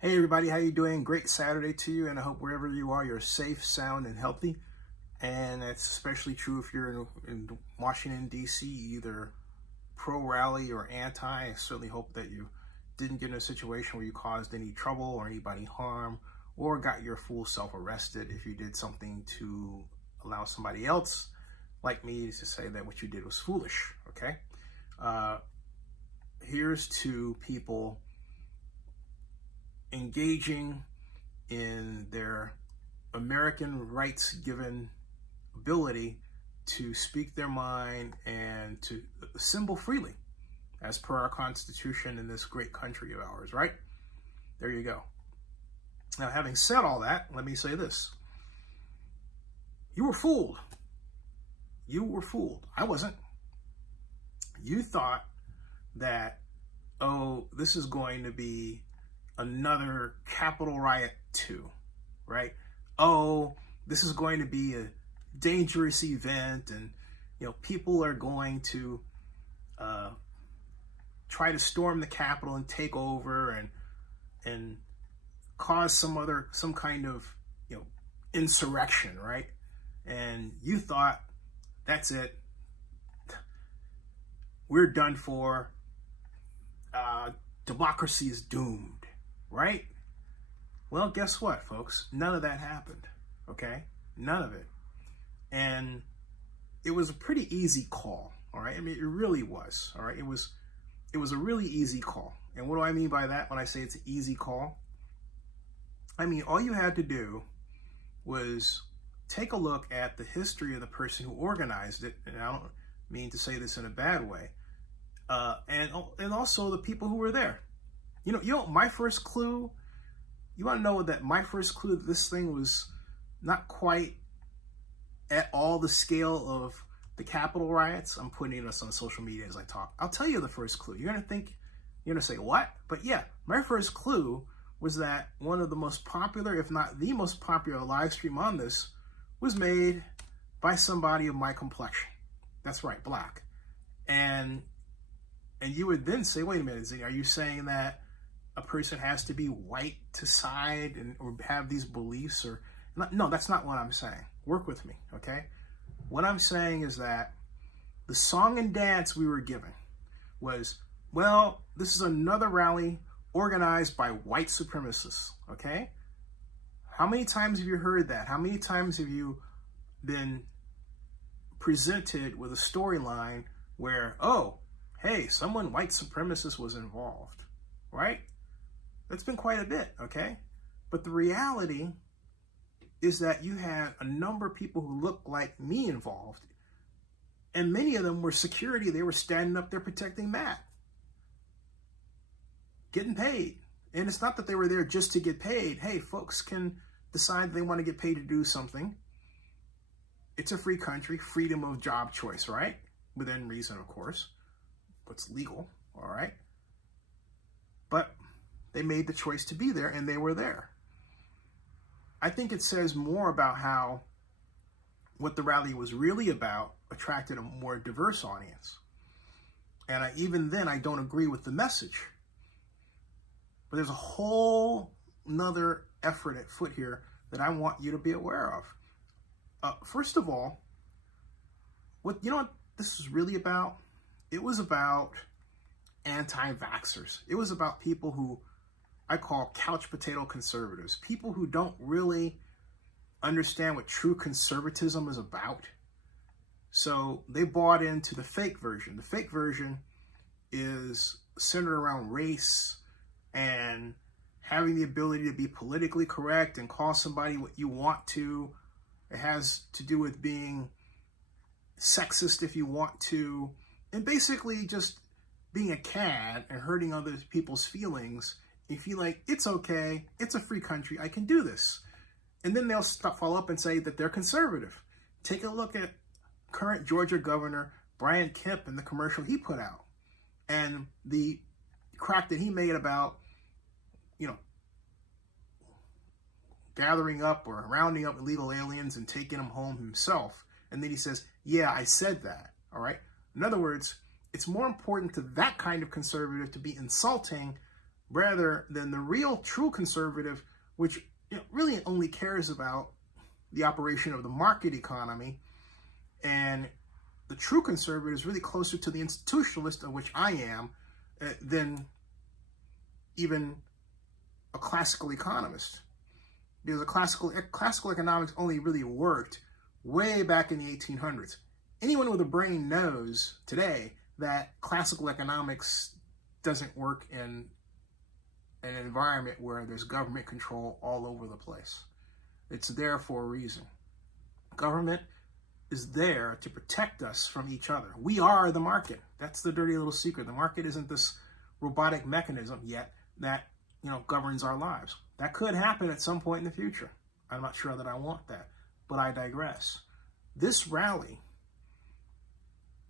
Hey everybody, how you doing? Great Saturday to you, and I hope wherever you are, you're safe, sound, and healthy. And it's especially true if you're in Washington, D.C., either pro-rally or anti. I certainly hope that you didn't get in a situation where you caused any trouble or anybody harm or got your full self arrested if you did something to allow somebody else, like me, to say that what you did was foolish, okay? Uh, Here's to people engaging in their American rights given ability to speak their mind and to assemble freely as per our Constitution in this great country of ours, right? There you go. Now, having said all that, let me say this. You were fooled. You were fooled. I wasn't. You thought that, oh, this is going to be another Capitol riot 2, right? Oh, this is going to be a dangerous event, and people are going to try to storm the Capitol and take over and cause some kind of insurrection, right? And you thought, that's it, we're done for, democracy is doomed, right? Well, guess what, folks? None of that happened, okay? None of it. And it was a pretty easy call, all right? I mean, it really was, all right? It was a really easy call. And what do I mean by that when I say it's an easy call? I mean, all you had to do was take a look at the history of the person who organized it, and I don't mean to say this in a bad way, and also the people who were there. My first clue, you want to know that my first clue that this thing was not quite at all the scale of the Capitol riots? I'm putting this on social media as I talk. I'll tell you the first clue. You're going to say, what? But yeah, my first clue was that one of the most popular, if not the most popular live stream on this was made by somebody of my complexion. That's right, black. And you would then say, wait a minute, are you saying that a person has to be white to side or have these beliefs? Or no, that's not what I'm saying. Work with me, okay? What I'm saying is that the song and dance we were given was, well, this is another rally organized by white supremacists, okay? How many times have you heard that? How many times have you been presented with a storyline where, oh, hey, someone white supremacist was involved, right? That's been quite a bit, okay? But the reality is that you had a number of people who looked like me involved, and many of them were security. They were standing up there protecting Matt, getting paid. And it's not that they were there just to get paid. Hey, folks can decide they want to get paid to do something. It's a free country, freedom of job choice, right? Within reason, of course. What's legal, all right? But they made the choice to be there, and they were there. I think it says more about how what the rally was really about attracted a more diverse audience. And even then, I don't agree with the message. But there's a whole nother effort at foot here that I want you to be aware of. First of all, what this is really about? It was about anti-vaxxers. It was about people who I call couch potato conservatives, people who don't really understand what true conservatism is about. So they bought into the fake version. The fake version is centered around race and having the ability to be politically correct and call somebody what you want to. It has to do with being sexist if you want to, and basically just being a cad and hurting other people's feelings. You feel like it's okay, it's a free country, I can do this. And then they'll follow up and say that they're conservative. Take a look at current Georgia Governor Brian Kemp and the commercial he put out and the crack that he made about, gathering up or rounding up illegal aliens and taking them home himself. And then he says, yeah, I said that, all right? In other words, it's more important to that kind of conservative to be insulting rather than the real true conservative, which really only cares about the operation of the market economy. And the true conservative is really closer to the institutionalist, of which I am, than even a classical economist. Because classical economics only really worked way back in the 1800s. Anyone with a brain knows today that classical economics doesn't work in an environment where there's government control all over the place. It's there for a reason. Government is there to protect us from each other. We are the market. That's the dirty little secret. The market isn't this robotic mechanism yet that governs our lives. That could happen at some point in the future. I'm not sure that I want that, but I digress. This rally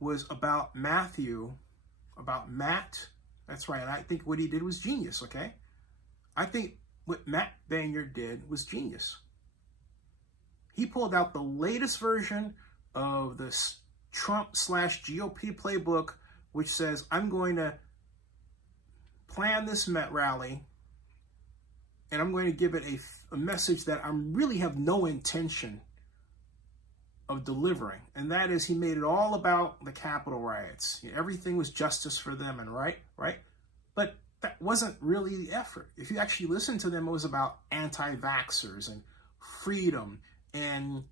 was about Matt. That's right. And I think what he did was genius, okay? I think what Matt Banyard did was genius. He pulled out the latest version of this Trump/GOP playbook, which says, I'm going to plan this Met rally, and I'm going to give it a message that I really have no intention of delivering. And that is, he made it all about the Capitol riots. Everything was justice for them, and right? But that wasn't really the effort. If you actually listen to them, it was about anti-vaxxers and freedom and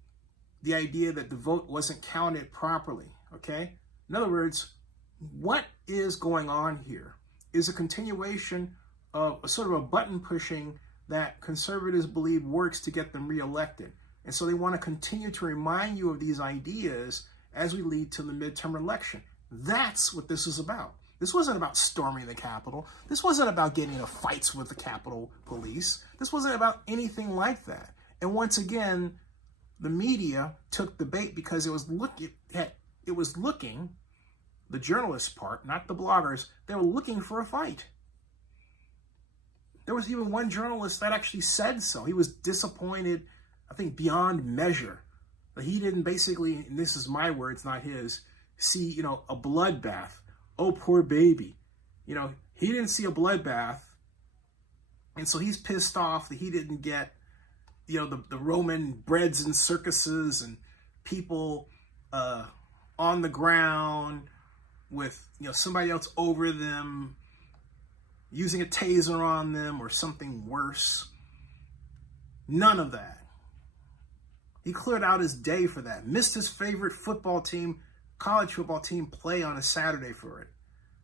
the idea that the vote wasn't counted properly, okay? In other words, what is going on here is a continuation of a sort of a button pushing that conservatives believe works to get them reelected. And so they want to continue to remind you of these ideas as we lead to the midterm election. That's what this is about. This wasn't about storming the Capitol. This wasn't about getting into fights with the Capitol Police. This wasn't about anything like that. And once again, the media took the bait because it was looking, the journalist part, not the bloggers, they were looking for a fight. There was even one journalist that actually said so. He was disappointed, I think, beyond measure. That he didn't basically, and this is my words, not his, see, a bloodbath. Oh, poor baby. He didn't see a bloodbath. And so he's pissed off that he didn't get, the Roman breads and circuses and people on the ground with, somebody else over them, using a taser on them or something worse. None of that. He cleared out his day for that. Missed his favorite football team, college football team, play on a Saturday for it.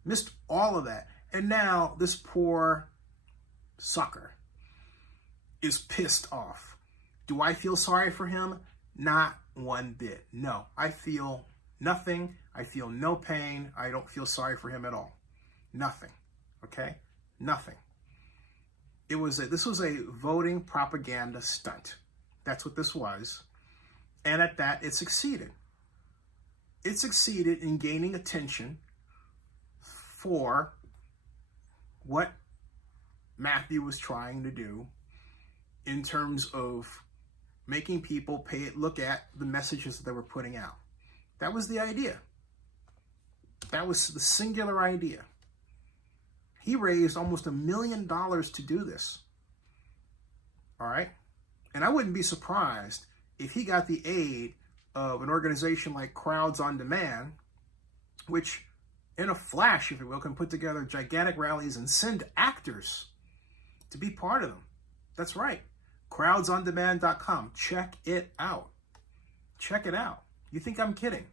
Missed all of that. And now this poor sucker is pissed off. Do I feel sorry for him? Not one bit. No, I feel nothing. I feel no pain. I don't feel sorry for him at all. Nothing. Okay? Nothing. This was a voting propaganda stunt. That's what this was. And at that, it succeeded. It succeeded in gaining attention for what Matthew was trying to do in terms of making people look at the messages that they were putting out. That was the idea. That was the singular idea. He raised almost $1 million to do this. All right? And I wouldn't be surprised if he got the aid of an organization like Crowds on Demand, which in a flash, if you will, can put together gigantic rallies and send actors to be part of them. That's right. Crowdsondemand.com. Check it out. Check it out. You think I'm kidding?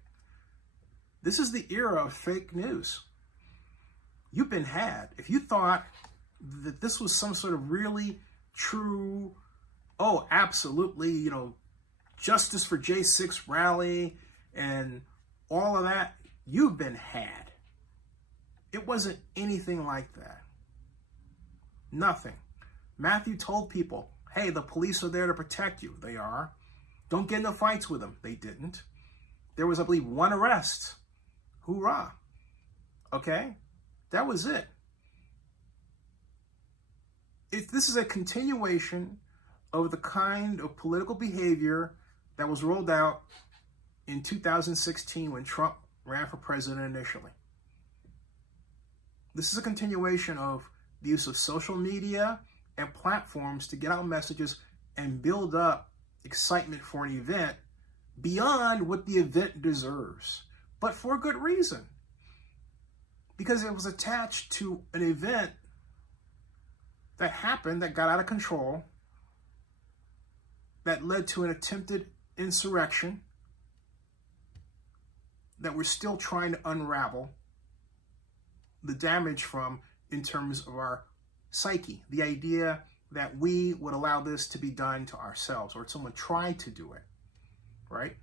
This is the era of fake news. You've been had. If you thought that this was some sort of really true, oh, absolutely, Justice for J6 rally and all of that, you've been had. It wasn't anything like that. Nothing. Matthew told people, hey, the police are there to protect you. They are. Don't get into fights with them. They didn't. There was, I believe, one arrest. Hoorah. Okay? That was it. This is a continuation of the kind of political behavior that was rolled out in 2016 when Trump ran for president initially. This is a continuation of the use of social media and platforms to get out messages and build up excitement for an event beyond what the event deserves, but for good reason. Because it was attached to an event that happened, that got out of control, that led to an attempted insurrection that we're still trying to unravel the damage from in terms of our psyche. The idea that we would allow this to be done to ourselves, or someone tried to do it, right?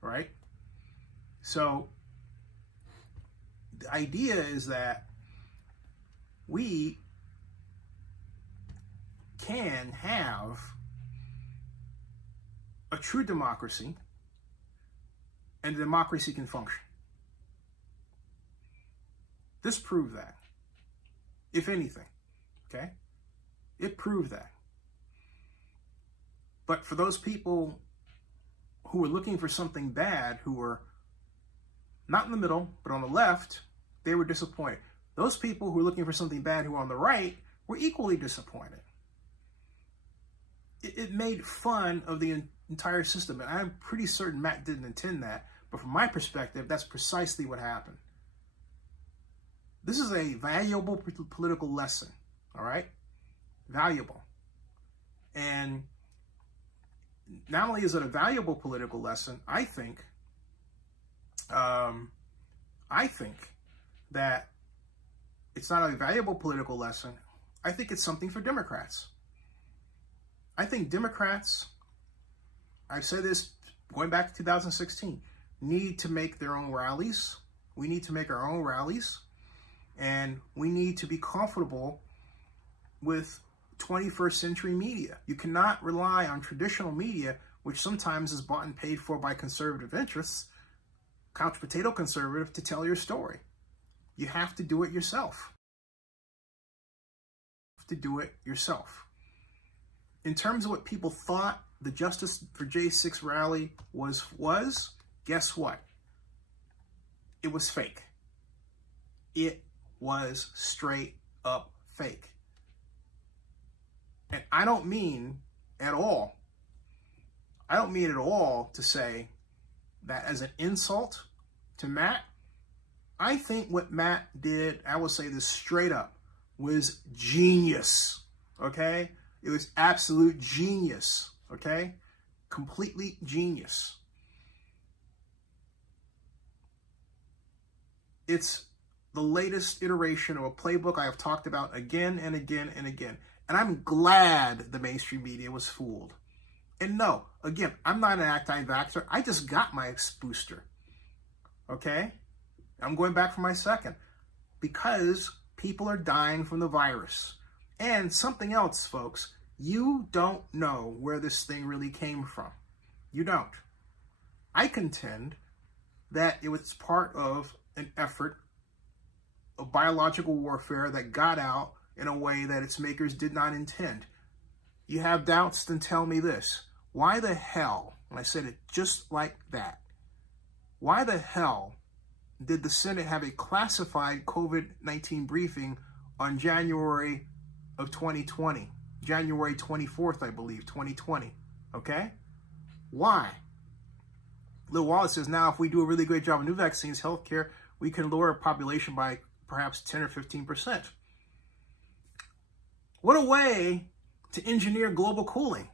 Right? So the idea is that we can have a true democracy, and democracy can function. This proved that, if anything, okay? It proved that. But for those people who were looking for something bad, who were not in the middle, but on the left, they were disappointed. Those people who were looking for something bad, who were on the right, were equally disappointed. It made fun of the entire system, and I'm pretty certain Matt didn't intend that, but from my perspective, that's precisely what happened. This is a valuable political lesson, all right? Valuable. And not only is it a valuable political lesson, I think that it's not a valuable political lesson. I think it's something for Democrats. I think Democrats, I've said this going back to 2016, need to make their own rallies. We need to make our own rallies, and we need to be comfortable with 21st century media. You cannot rely on traditional media, which sometimes is bought and paid for by conservative interests, couch potato conservative, to tell your story. You have to do it yourself. You have to do it yourself. In terms of what people thought the Justice for J6 rally was, guess what? It was fake. It was straight up fake. And I don't mean at all to say that as an insult to Matt. I think what Matt did, I will say this straight up, was genius, okay? It was absolute genius, okay? Completely genius. It's the latest iteration of a playbook I have talked about again and again and again. And I'm glad the mainstream media was fooled. And no, again, I'm not an anti-vaxxer. I just got my booster, okay? I'm going back for my second because people are dying from the virus. And something else, folks, you don't know where this thing really came from. You don't. I contend that it was part of an effort of biological warfare that got out in a way that its makers did not intend. You have doubts? Then tell me this. Why the hell, and I said it just like that, why the hell did the Senate have a classified COVID-19 briefing on January of 2020? January 24th, I believe, 2020, okay? Why? Lil Wallace says, now if we do a really great job of new vaccines, healthcare, we can lower our population by perhaps 10 or 15%. What a way to engineer global cooling.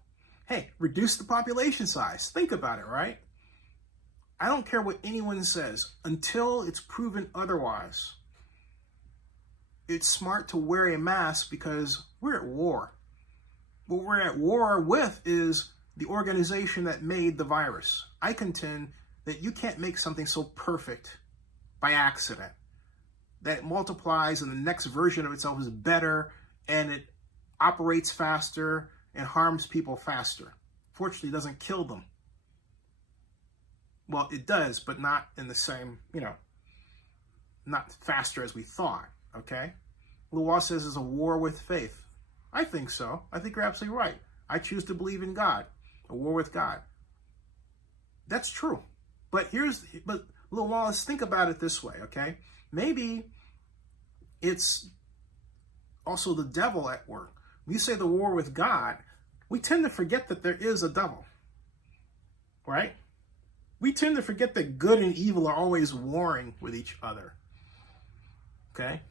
Hey, reduce the population size. Think about it, right? I don't care what anyone says until it's proven otherwise. It's smart to wear a mask because we're at war. What we're at war with is the organization that made the virus. I contend that you can't make something so perfect by accident, that it multiplies and the next version of itself is better and it operates faster and harms people faster. Fortunately, it doesn't kill them. Well, it does, but not in the same, not faster as we thought, okay? Lua says it's a war with faith. I think so. I think you're absolutely right. I choose to believe in God, a war with God. That's true. But Lil Wallace, think about it this way, okay? Maybe it's also the devil at work. When you say the war with God, we tend to forget that there is a devil, right? We tend to forget that good and evil are always warring with each other, okay?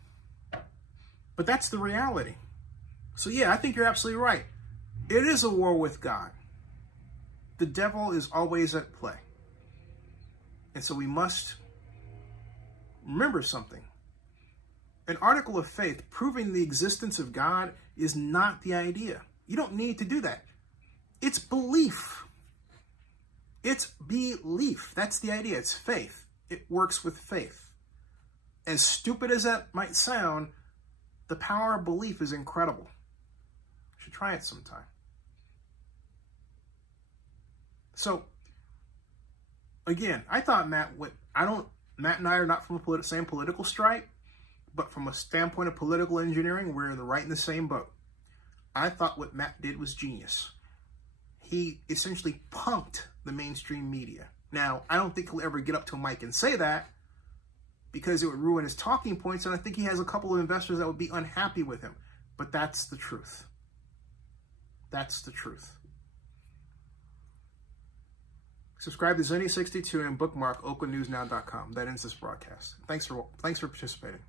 But that's the reality. So yeah, I think you're absolutely right. It is a war with God. The devil is always at play. And so we must remember something. An article of faith proving the existence of God is not the idea. You don't need to do that. It's belief. It's belief. That's the idea. It's faith. It works with faith. As stupid as that might sound, the power of belief is incredible. You should try it sometime. So, again, I thought Matt and I are not from the same political stripe, but from a standpoint of political engineering, we're right in the same boat. I thought what Matt did was genius. He essentially punked the mainstream media. Now, I don't think he'll ever get up to a mic and say that because it would ruin his talking points, and I think he has a couple of investors that would be unhappy with him. But that's the truth. That's the truth. Subscribe to Zenny62 and bookmark oaklandnewsnow.com. That ends this broadcast. Thanks for participating.